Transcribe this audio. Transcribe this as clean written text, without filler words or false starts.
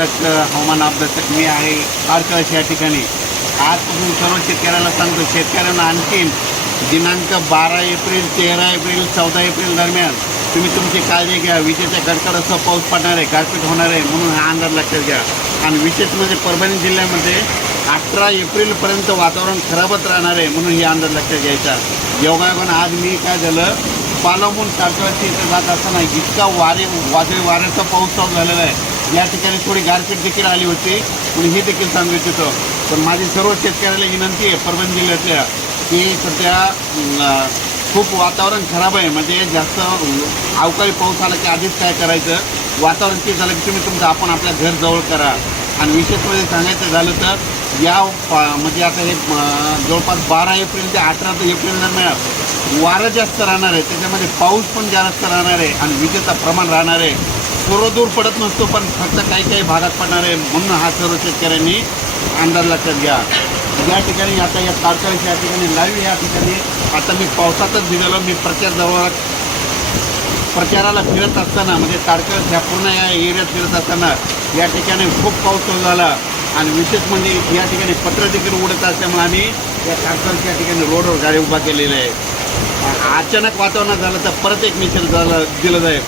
कर्नाटक हवामान अभ्यासक मी आहे तारकळस या ठिकाणी. आजपासून सर्व शेतकऱ्याला सांगतो, शेतकऱ्यांना आणखीन दिनांक 12 एप्रिल, 13 एप्रिल, 14 एप्रिल दरम्यान तुम्ही तुमची काळजी घ्या. विजेच्या कडकडासह पाऊस पडणार आहे, गारपीट होणार आहे, म्हणून हा अंदाज लक्षात घ्या. आणि विशेष म्हणजे परभणी जिल्ह्यामध्ये 18 एप्रिलपर्यंत वातावरण खराबच राहणार आहे, म्हणून हे अंदाज लक्षात घ्यायचा. योगायोगानं आज मी काय झालं, पालवून तारकळशी इथं जात असताना इतका वादळी वाऱ्याचा पाऊस चालू झालेला आहे. या ठिकाणी थोडी गारपीट देखील आली होती, म्हणून हे देखील सांगू इच्छितो. पण माझी सर्व शेतकऱ्याला विनंती आहे परभणी जिल्ह्यातल्या, की सध्या खूप वातावरण खराब आहे. म्हणजे जास्त अवकाळी पाऊस आला की आधीच काय करायचं, वातावरण ते झालं की तुम्ही तुमचं आपण आपल्या घर जवळ करा. आणि विशेष म्हणजे सांगायचं झालं तर म्हणजे आता हे जवळपास 12 एप्रिल ते 18 एप्रिल दरम्यान वारं जास्त राहणार आहे, त्याच्यामध्ये पाऊस पण जास्त राहणार आहे आणि विजेचं प्रमाण राहणार आहे. सर्वदूर पडत नसतो, पण फक्त काही काही भागात पडणार आहे, म्हणून हा सर्व शेतकऱ्यांनी अंदाज लक्षात घ्या. या ठिकाणी आता या तारकळस या ठिकाणी लाईव्ह या ठिकाणी आता मी पावसातच दिलेलो. मी प्रचाराला फिरत असताना म्हणजे तारकळस ह्या पूर्ण या एरियात फिरत असताना या ठिकाणी खूप पाऊस सुरू झाला. आणि विशेष म्हणजे या ठिकाणी पत्र देखील उडत असल्यामुळे आम्ही या तारकळस या ठिकाणी रोडवर गाडी उभा केलेली आहे. अचानक वातावरण झालं तर परत एक निषेध दिलं जाईल.